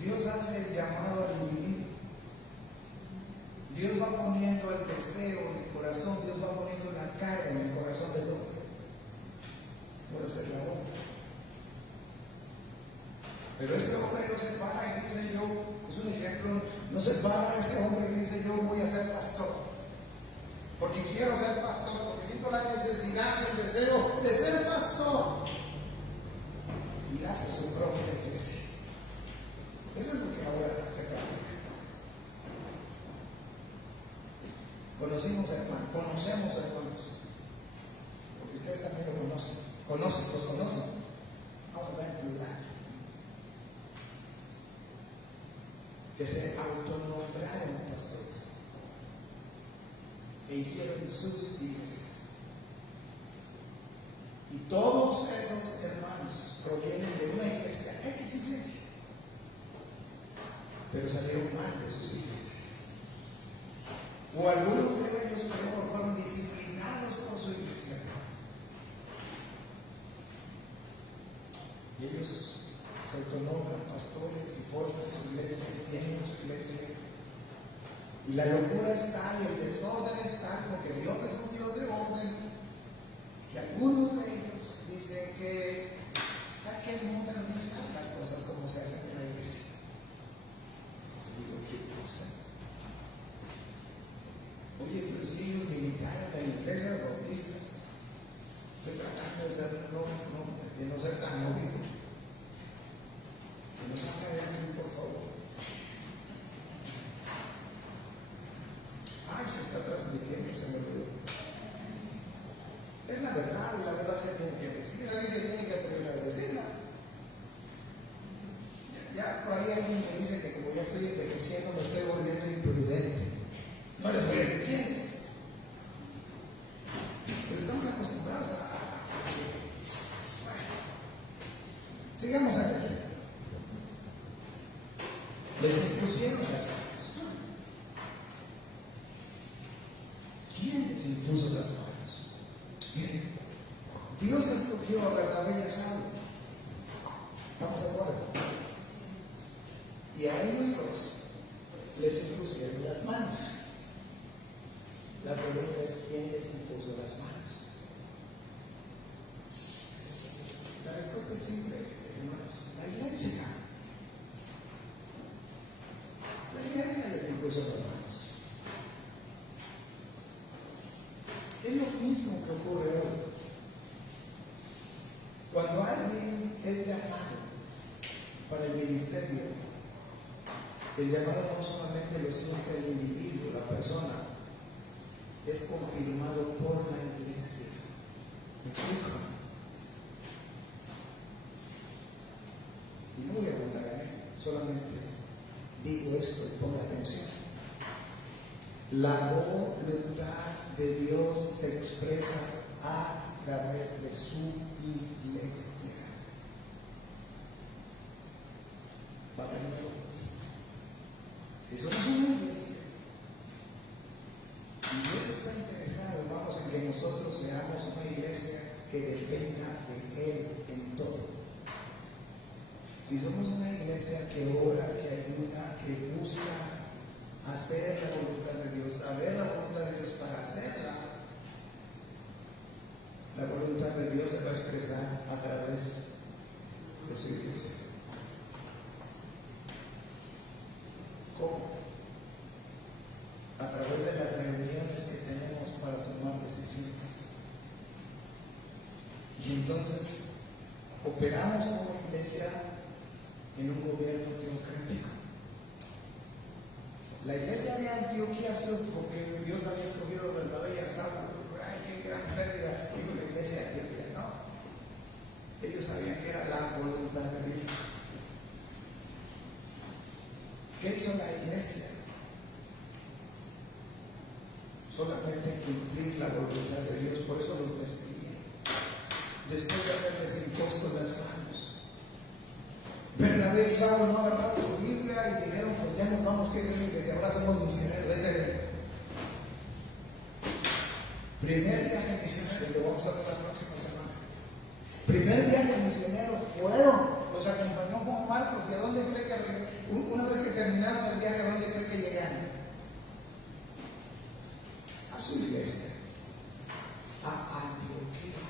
Dios hace el llamado al individuo. Dios va poniendo el deseo en el corazón, Dios va poniendo una carga en el corazón del hombre por hacer la obra. Pero ese hombre no se para y dice yo, es un ejemplo, no se para ese hombre y dice yo voy a ser pastor, porque quiero ser pastor, porque siento la necesidad, el deseo de ser pastor, y hace su propia iglesia. Eso es lo que ahora se practica. Conocemos hermanos, porque ustedes también lo conocen, los conocen. Vamos a ver en plural. Que se autonombraron pastores e hicieron sus iglesias. Y todos esos hermanos provienen de una iglesia, X iglesia, pero salieron mal de sus iglesias. O algunos de ellos fueron disciplinados por su iglesia. Y ellos se autonombran pastores y forman su iglesia, tienen su iglesia. Y la locura es tal y el desorden es tal, porque Dios es un Dios de orden, que algunos de ellos dicen que hay que modernizar las cosas como se hacen en la iglesia. Y digo, ¿qué cosa? Oye, pero si ellos militaron en la iglesia de bautistas, estoy tratando de no ser tan obvio. Que nos salga de aquí, por favor. Ay, se está transmitiendo, se me olvidó. Es la verdad se tiene que decir. Nadie se tiene que atrever a decirla. Ya por ahí alguien me dice que como ya estoy envejeciendo, me estoy volviendo imprudente. No les voy a decir quién es. Pero estamos acostumbrados a bueno, sigamos adelante. Les impusieron las manos. ¿Quién les impuso las manos? Miren, Dios escogió a Bernabé y a Saulo. Vamos a ver. Y a ellos dos les impusieron las manos. La pregunta es: ¿quién les impuso las manos? La respuesta es simple, hermanos: la iglesia. La iglesia les impuso las manos. Es lo mismo que ocurre hoy. Cuando alguien es llamado para el ministerio, el llamado no solamente lo siente el individuo, la persona, es confirmado por la iglesia. ¿Me explico? Y no voy a abundar en ello, solamente digo esto y ponga atención. La voluntad de Dios se expresa a través de su iglesia. Va de nuevo. Si somos una iglesia y Dios está interesado, hermanos, en que nosotros seamos una iglesia que dependa de Él en todo. Si somos una iglesia que ora, que ayuda, que busca hacer la voluntad de Dios, saber la voluntad de Dios para hacerla, la voluntad de Dios se va a expresar a través de su iglesia. ¿Cómo? A través de las reuniones que tenemos para tomar decisiones. Y entonces operamos como iglesia en un gobierno teocrático. La iglesia de Antioquía supo que Dios había escogido a Bernabé y a Saulo. ¡Ay, qué gran pérdida! Digo, la iglesia de Antioquía, no. Ellos sabían que era la voluntad de Dios. ¿Qué hizo la iglesia? Solamente cumplir la voluntad de Dios, por eso los despidieron. Después de haberles impuesto las manos, Bernabé y Saulo no agarraron su Biblia y dijeron: pues ya nos vamos, que desde ahora somos misioneros. Ese era el primer viaje misionero, lo vamos a ver la próxima semana. Primer viaje misionero fueron, los acompañó Juan Marcos. ¿Y a dónde cree que, una vez que terminaron el viaje, a dónde cree que llegaron? A su iglesia, a Antioquía.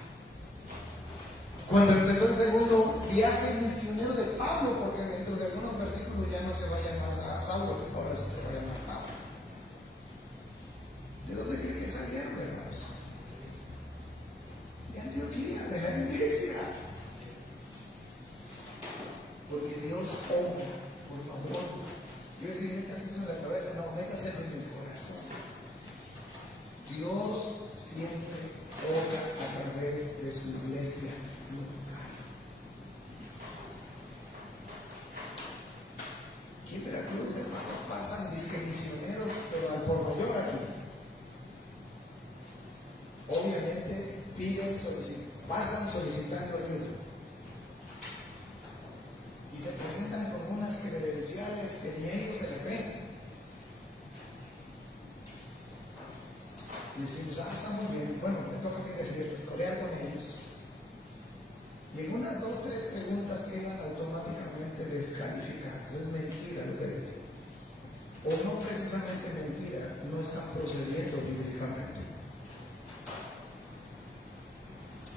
Cuando empezó el segundo viaje misionero de Pablo, porque dentro de algunos versículos ya no se va a llamar a Saulo, ahora sí se va a llamar Pablo. ¿De dónde cree que salieron, hermanos? De Antioquía, de la iglesia. Porque Dios obra, por favor. Yo decía: métase eso en la cabeza, no, métase en el corazón. Dios siempre obra a través de su iglesia local. Aquí en Veracruz, hermano, pasan disque misioneros, pero al por mayor aquí. Obviamente piden, pasan solicitando ayuda. Y se presentan con unas credenciales que ni ellos se le creen. Y decimos: está muy bien. Bueno, me toca a mí decirles, historiar con ellos. Y en unas 2 o 3 preguntas quedan automáticamente descalificadas. Es mentira lo que dicen. O no precisamente mentira, no están procediendo bíblicamente.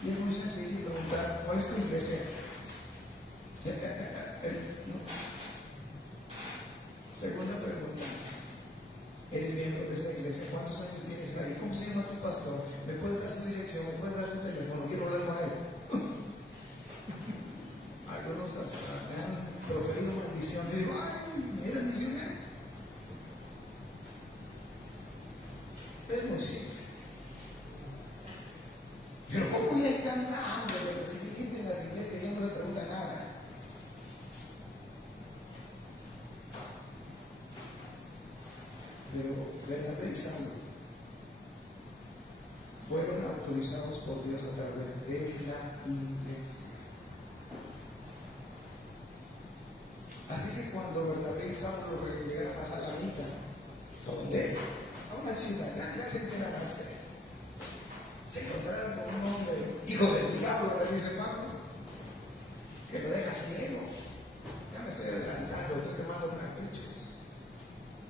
Y es muy sencillo preguntar: ¿cuál es tu iglesia? Segunda pregunta: ¿eres miembro de esa iglesia? ¿Cuántos años tienes ahí? ¿Cómo se llama tu pastor? ¿Me puedes dar su dirección? ¿Me puedes dar su teléfono? Quiero hablar con él. Algunos hasta me han proferido maldición. Y digo: ¡ay, mira el misionero! Es muy simple. Pero ¿cómo ya hay tanta hambre de recibir gente en las iglesias y no se pregunta nada? Pero Bernabé y Saulo fueron autorizados por Dios a través de la iglesia. Así que cuando Bernabé y Saulo llegaron a Salamita, ¿dónde? A una ciudad, ya se enterará usted. Se encontraron con un hombre, hijo del diablo, le dice Pablo, que lo deja ciego. Ya me estoy adelantando, estoy quemando cartuchos.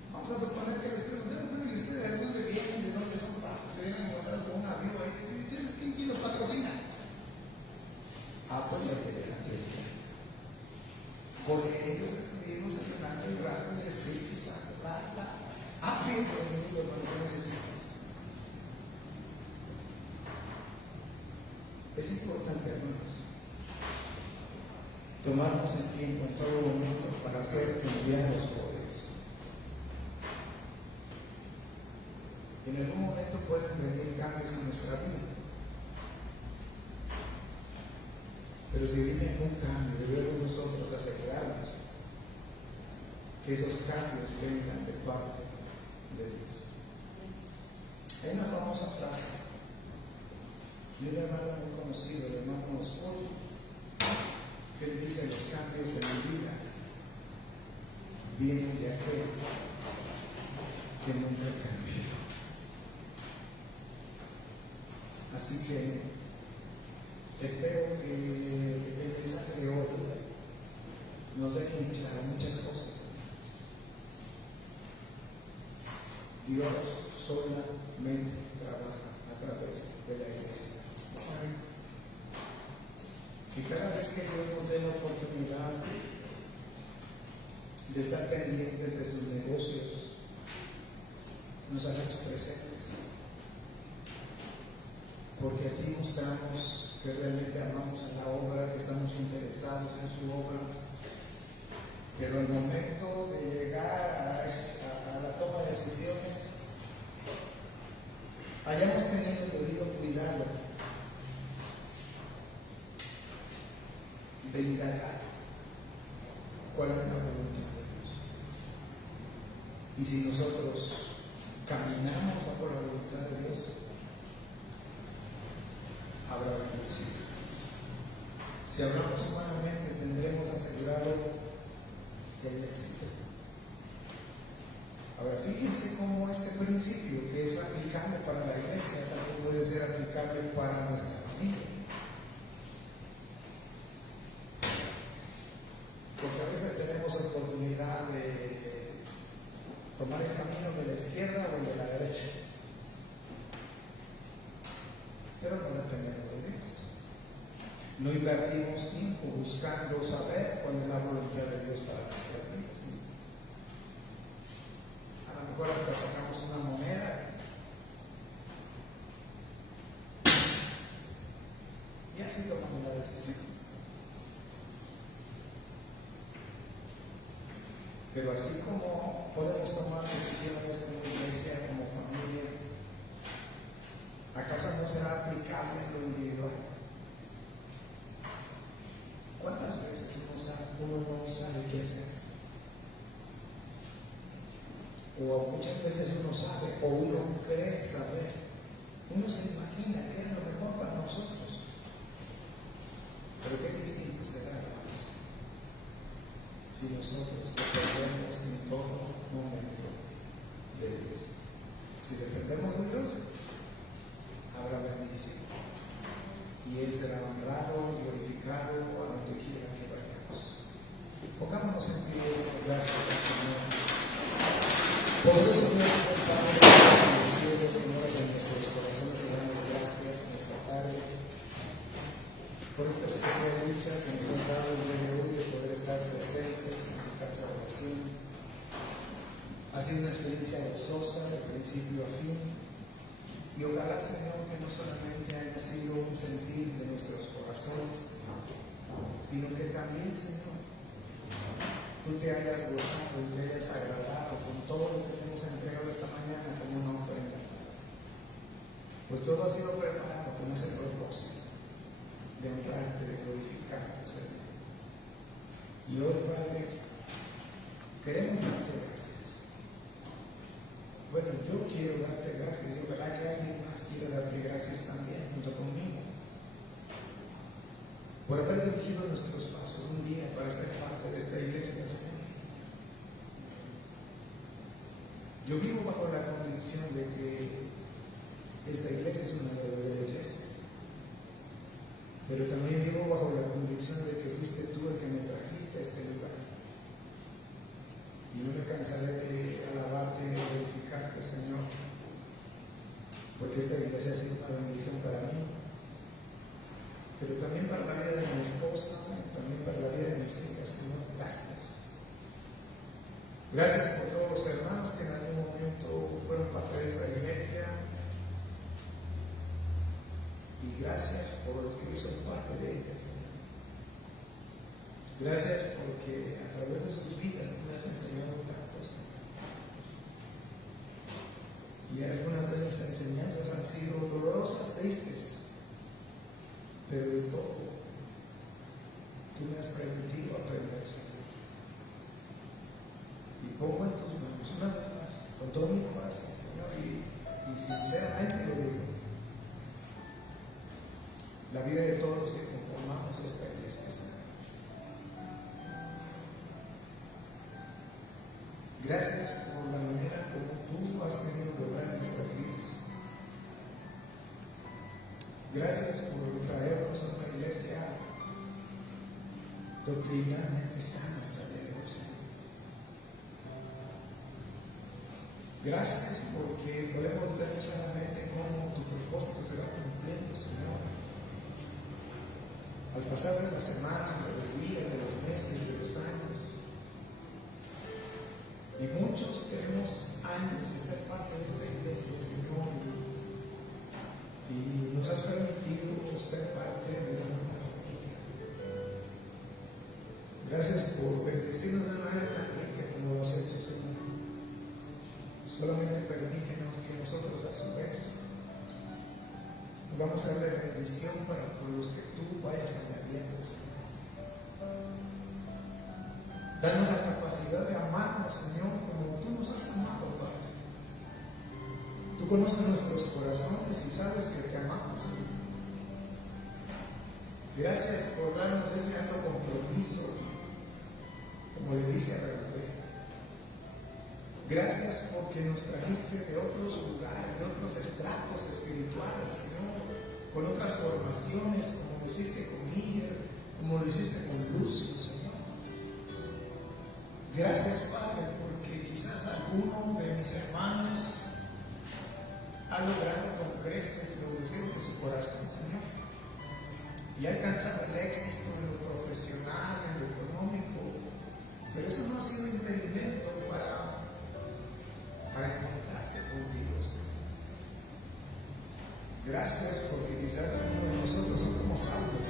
Vamos a suponer que les preguntaron: bueno, ¿y ustedes de dónde vienen? ¿De dónde son partes? Se vienen a encontrar con un avión ahí. ¿Quién los patrocina? Pues la iglesia de la Antioquía. Porque ellos estuvimos ayunando el rato y el Espíritu Santo. Bien, bienvenido, hermano, ¿qué necesitas? Es importante, hermanos, tomarnos el tiempo en todo momento para ser enviados por Dios. En algún momento pueden venir cambios en nuestra vida, pero si viene un cambio, debemos nosotros asegurarnos que esos cambios vengan de parte de Dios. Hay una famosa frase de un hermano muy conocido, el hermano Oswald, que él dice: los cambios de mi vida vienen de aquel que nunca cambió. Así que espero que el mensaje de hoy nos deje en claro muchas cosas. Dios solamente trabaja a través de la iglesia. Y cada vez que Dios nos dé la oportunidad de estar pendientes de sus negocios, nos hagamos presentes, porque así mostramos que realmente amamos a la obra, que estamos interesados en su obra. Pero al momento de llegar a la de indagar cuál es la voluntad de Dios. Y si nosotros caminamos bajo la voluntad de Dios, habrá bendición. Si hablamos humanamente, tendremos asegurado el éxito. Ahora, fíjense cómo este principio, que es aplicable para la iglesia, también puede ser aplicable para nuestra familia. Porque a veces tenemos oportunidad de tomar el camino de la izquierda o de la derecha, pero no dependemos de Dios. No invertimos tiempo buscando saber cuál es la voluntad de Dios para nuestras vidas. A lo mejor hasta sacamos una moneda y así tomamos la decisión. Pero así como podemos tomar decisiones como iglesia, como familia, ¿acaso no será aplicable en lo individual? ¿Cuántas veces uno no sabe qué hacer? O muchas veces uno sabe, o uno cree saber. Uno se imagina que es lo mejor para nosotros. Pero qué distinto será, hermanos, si nosotros dependemos en todo momento de Dios. Si dependemos de Dios, habrá bendición. Y Él será honrado y glorificado a donde quiera que vayamos. Pongámonos en pie, gracias al Señor. Poderoso Dios, Padre en los cielos, que moras en nuestros corazones, te damos gracias en esta tarde por esta especial dicha que nos has dado el día de hoy de poder estar presentes en tu casa de oración. Ha sido una experiencia gozosa de principio a fin. Y ojalá, Señor, que no solamente haya sido un sentir de nuestros corazones, sino que también, Señor, tú te hayas gozado y te hayas agradado con todo lo que te hemos entregado esta mañana como una ofrenda. Pues todo ha sido preparado con ese propósito de honrarte, de glorificarte, Señor. Y hoy, Padre, queremos darte gracias. Bueno, yo quiero darte gracias y ojalá que alguien más quiera darte gracias también junto conmigo por haber dirigido nuestros pasos un día para ser parte de esta iglesia, Señor. Yo vivo bajo la convicción de que esta iglesia es una verdadera iglesia, pero también vivo bajo la convicción de que fuiste tú el que me trajiste a este lugar. Y no me cansaré de alabarte y de glorificarte, Señor, porque esta iglesia ha sido una bendición para mí, pero también para la vida de mi esposa, también para la vida de mis hijas, Señor. Gracias. Gracias por todos los hermanos que en algún momento fueron parte de esta iglesia, y gracias por los que hoy son parte de ella, Señor. Gracias porque a través de sus vidas tú me has enseñado tanto, Señor. Y algunas de esas enseñanzas han sido dolorosas, tristes, pero de todo tú me has permitido aprender, Señor. Y pongo en tus manos una vez más, con todo mi corazón, Señor, y sinceramente lo digo, la vida de todos los que conformamos esta iglesia, Señor. Gracias por la manera como tú has querido lograr nuestras vidas. Gracias por traernos a una iglesia doctrinalmente sana hasta el día de hoy, Señor. Gracias porque podemos ver claramente cómo tu propósito se va cumpliendo, Señor. Al pasar de las semanas, de los días, de los meses, de los años. Y muchos tenemos años de ser parte de esta iglesia, Señor, y nos has permitido ser parte de una familia. Gracias por bendecirnos de manera tan rica como lo has hecho, Señor. Solamente permítenos que nosotros a su vez vamos a ser de bendición para los que tú vayas añadiendo, Señor. Danos la capacidad de amarnos, Señor, como tú nos has amado, Padre. Tú conoces nuestros corazones y sabes que te amamos, Señor. Gracias por darnos ese alto compromiso, como le diste a Bernabé. Gracias porque nos trajiste de otros lugares, de otros estratos espirituales, Señor, con otras formaciones, como lo hiciste con Miguel, como lo hiciste con Lucio, Señor. Gracias, Padre, porque quizás alguno de mis hermanos ha logrado con creces los deseos de su corazón, Señor, y ha alcanzado el éxito en lo profesional, en lo económico, pero eso no ha sido impedimento para encontrarse contigo, Señor. Gracias porque quizás alguno de nosotros son como Saulo,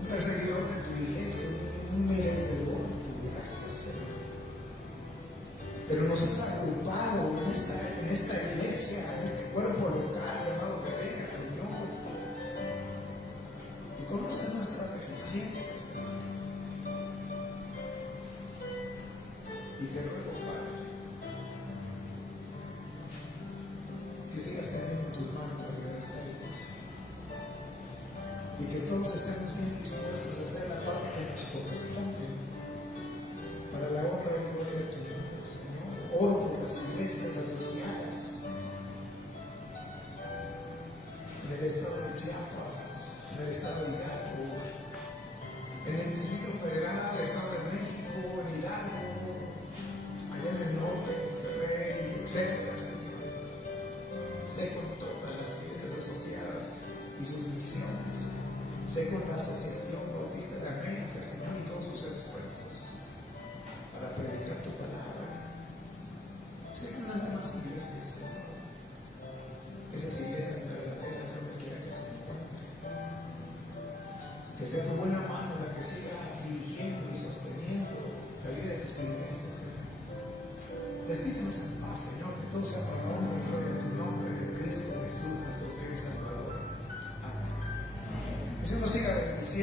un perseguidor de tu iglesia, un merecedor de tu gracia, Señor. Pero nos has agrupado en esta iglesia, en este cuerpo local llamado Berea, Señor. Y conoces nuestras deficiencias, Señor. Y te ruego, Padre, que sigas teniendo en tus manos la vida de esta iglesia. Y que todos estemos bien dispuestos a hacer la parte que nos corresponde para la honra y gloria de tu nombre, Señor. Oro por las iglesias asociadas en el estado de Chiapas, en el estado de Hidalgo, en el Distrito Federal, el estado de México, en Hidalgo, allá en el norte, en Monterrey, etcétera, Señor. Sé con todas las iglesias asociadas y sus misiones. Sé con la Asociación Bautista de América, Señor, y todos sus esfuerzos para predicar tu palabra. Sé con las demás iglesias, Señor. Esas iglesias verdaderas, donde quiera que se encuentren. Que sea tu buena mano la que siga dirigiendo y sosteniendo la vida de tus iglesias, Señor. Despídenos en paz, Señor, que todo sea para la honra y gloria de tu nombre, de Cristo Jesús, nuestro Señor y Salvador. Amén. Que Dios nos siga